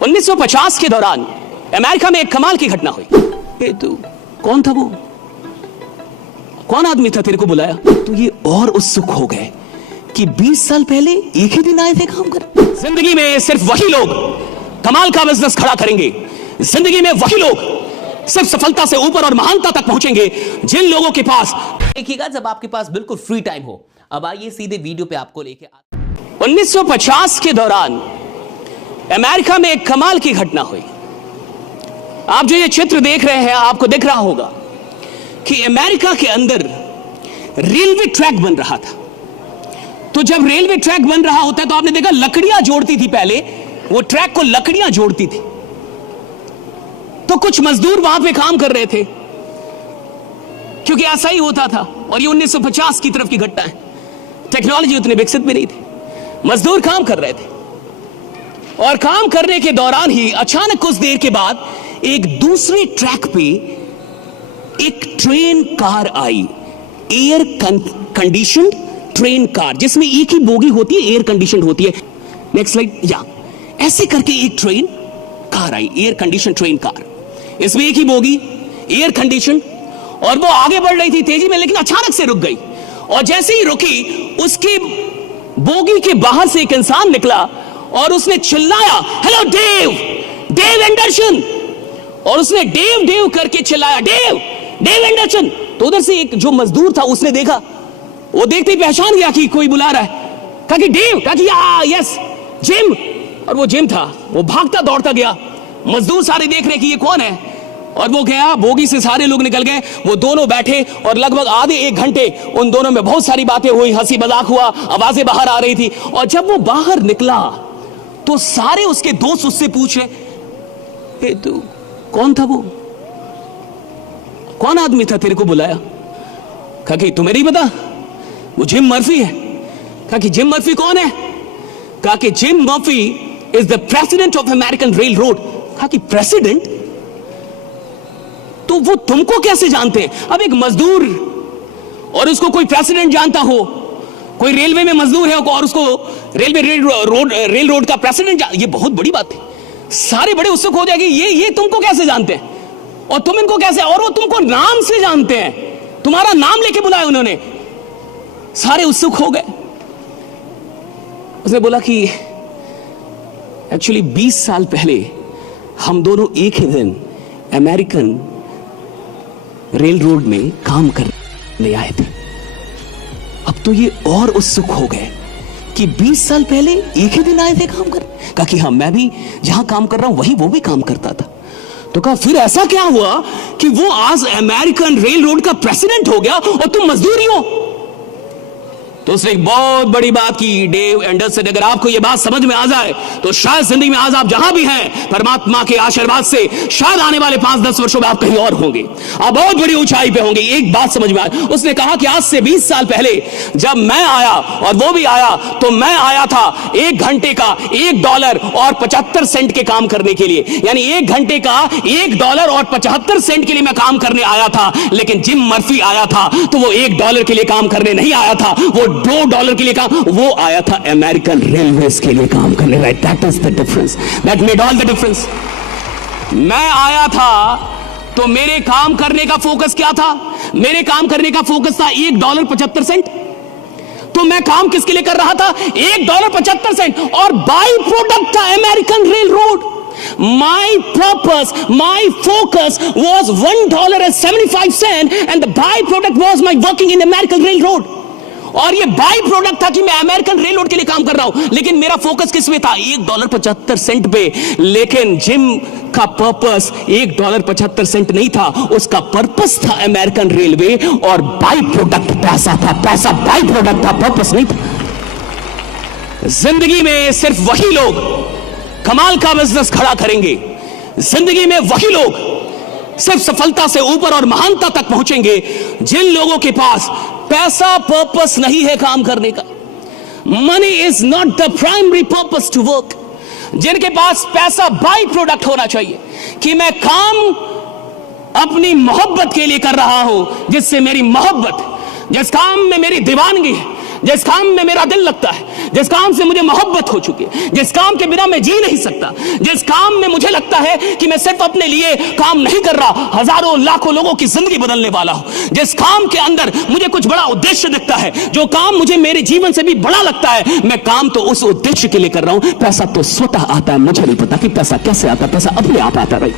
1950 के दौरान अमेरिका में एक कमाल की घटना हुई। तू कौन था वो? कौन आदमी था तेरे को बुलाया? तो ये और उत्सुक हो गए कि 20 साल पहले एक ही दिन आए थे काम कर। जिंदगी में सिर्फ वही लोग कमाल का बिजनेस खड़ा करेंगे, जिंदगी में वही लोग सिर्फ सफलता से ऊपर और महानता तक पहुंचेंगे जिन लोगों के पास। देखिएगा जब आपके पास बिल्कुल फ्री टाइम हो। अब आइए सीधे वीडियो पे आपको लेके 1950 के दौरान अमेरिका में एक कमाल की घटना हुई। आप जो ये चित्र देख रहे हैं, आपको दिख रहा होगा कि अमेरिका के अंदर रेलवे ट्रैक बन रहा था। तो जब रेलवे ट्रैक बन रहा होता है तो आपने देखा लकड़ियां जोड़ती थी, पहले वो ट्रैक को लकड़ियां जोड़ती थी। तो कुछ मजदूर वहां पे काम कर रहे थे, क्योंकि ऐसा ही होता था। और ये 1950 की तरफ की घटना है, टेक्नोलॉजी उतनी विकसित भी नहीं थी। मजदूर काम कर रहे थे और काम करने के दौरान ही अचानक कुछ देर के बाद एक दूसरे ट्रैक पे एक ट्रेन कार आई, एयर कंडीशनड ट्रेन कार, जिसमें एक ही बोगी होती है, एयर कंडीशनड होती है। Next slide. या ऐसे करके एक ट्रेन कार आई, एयर कंडीशन ट्रेन कार, इसमें एक ही बोगी, एयर कंडीशन, और वो आगे बढ़ रही थी तेजी में, लेकिन अचानक से रुक गई। और जैसे ही रुकी, उसकी बोगी के बाहर से एक इंसान निकला और उसने चिल्लाया, हेलो डेव, डेव एंडरसन। और उसने डेव डेव करके चिल्लाया, डेव, डेव एंडरसन। तो उधर से एक जो मजदूर था उसने देखा, वो देखते ही पहचान गया कि कोई बुला रहा है। कहा कि डेव, कहा कि यस जिम। और वो जिम था। वो भागता दौड़ता गया। मजदूर सारे देख रहे कि ये कौन है, और वो गया, बोगी से सारे लोग निकल गए। वो दोनों बैठे और लगभग आधे एक घंटे उन दोनों में बहुत सारी बातें हुई, हंसी मजाक हुआ, आवाजें बाहर आ रही थी। और जब वो बाहर निकला तो सारे उसके दोस्त उससे पूछे, तू कौन था वो? कौन आदमी था तेरे को बुलाया? कहा कि तुम्हें नहीं पता, वो जिम मर्फी है। कहा कि जिम मर्फी कौन है? कहा कि gym Murphy is the president of American rail road. कहा कि प्रेसिडेंट? तो वो तुमको कैसे जानते हैं? अब एक मजदूर और उसको कोई प्रेसिडेंट जानता हो, कोई रेलवे में मजदूर है और उसको रेल रोड का प्रेसिडेंट, ये बहुत बड़ी बात है। सारे बड़े उत्सुक हो जाएंगे, ये तुमको कैसे जानते हैं और तुम इनको कैसे, और वो तुमको नाम से जानते हैं, तुम्हारा नाम लेके बुलाया उन्होंने। सारे उत्सुक हो गए। उसने बोला कि एक्चुअली 20 साल पहले हम दोनों एक ही दिन अमेरिकन रेल रोड में काम करने आए थे। अब तो ये और उत्सुक हो गए कि 20 साल पहले एक ही दिन आए थे काम कर। कहा कि हाँ, मैं भी जहां काम कर रहा हूं वही वो भी काम करता था। तो कहा फिर ऐसा क्या हुआ कि वो आज अमेरिकन रेल रोड का प्रेसिडेंट हो गया और तुम मजदूर ही हो? तो उसने एक बहुत बड़ी बात की, डेव एंडरसन, अगर आपको यह बात समझ में आ जाए तो शायद जिंदगी में आज आप जहां भी हैं, परमात्मा के आशीर्वाद से शायद आने वाले 5-10 वर्षों में आप कहीं और होंगे, आप बहुत बड़ी ऊंचाई पे होंगे। एक बात समझ में आई, उसने कहा कि आज से 20 साल पहले जब मैं आया और वो भी आया, तो मैं आया था 1 घंटे का $1.75 के काम करने के लिए, यानी 1 घंटे का $1.75 के लिए मैं काम करने आया था। लेकिन जिम मर्फी आया था तो वो $1 के लिए काम करने नहीं आया था, वो $2 के लिए काम, वो आया था अमेरिकन रेलवेज के लिए काम करने। Right, that is the difference, that made all the difference. मैं आया था तो मेरे काम करने का फोकस क्या था? मेरे काम करने का फोकस था $1.75। तो मैं काम किसके लिए कर रहा था? $1.75, और बाई प्रोडक्ट था American rail road. My purpose, my focus was $1.75, and the byproduct was my working in American Railroad. और ये बाई प्रोडक्ट था कि मैं अमेरिकन रेल रोड के लिए काम कर रहा हूं, लेकिन मेरा फोकस किस में था? $1.75 पे। लेकिन जिम का पर्पस $1.75 नहीं था, उसका पर्पस था अमेरिकन रेलवे, और बाई प्रोडक्ट पैसा था। पैसा बाई प्रोडक्ट था, पर्पस नहीं था। जिंदगी में सिर्फ वही लोग कमाल का बिजनेस खड़ा करेंगे, जिंदगी में वही लोग सिर्फ सफलता से ऊपर और महानता तक पहुंचेंगे जिन लोगों के पास पैसा पर्पस नहीं है काम करने का। Money is not the primary purpose to work. जिनके पास पैसा बाई प्रोडक्ट होना चाहिए कि मैं काम अपनी मोहब्बत के लिए कर रहा हूं, जिससे मेरी मोहब्बत, जिस काम में मेरी दीवानगी है, जिस काम में मेरा दिल लगता है, जिस काम से मुझे मोहब्बत हो चुकी है, जिस काम के बिना मैं जी नहीं सकता, जिस काम में मुझे लगता है कि मैं सिर्फ अपने लिए काम नहीं कर रहा, हजारों लाखों लोगों की जिंदगी बदलने वाला हूं, जिस काम के अंदर मुझे कुछ बड़ा उद्देश्य दिखता है, जो काम मुझे मेरे जीवन से भी बड़ा लगता है, मैं काम तो उस उद्देश्य के लिए कर रहा हूं। पैसा तो स्वतः आता है, मुझे नहीं पता कि पैसा कैसे आता है, पैसा अपने आप आता है भाई।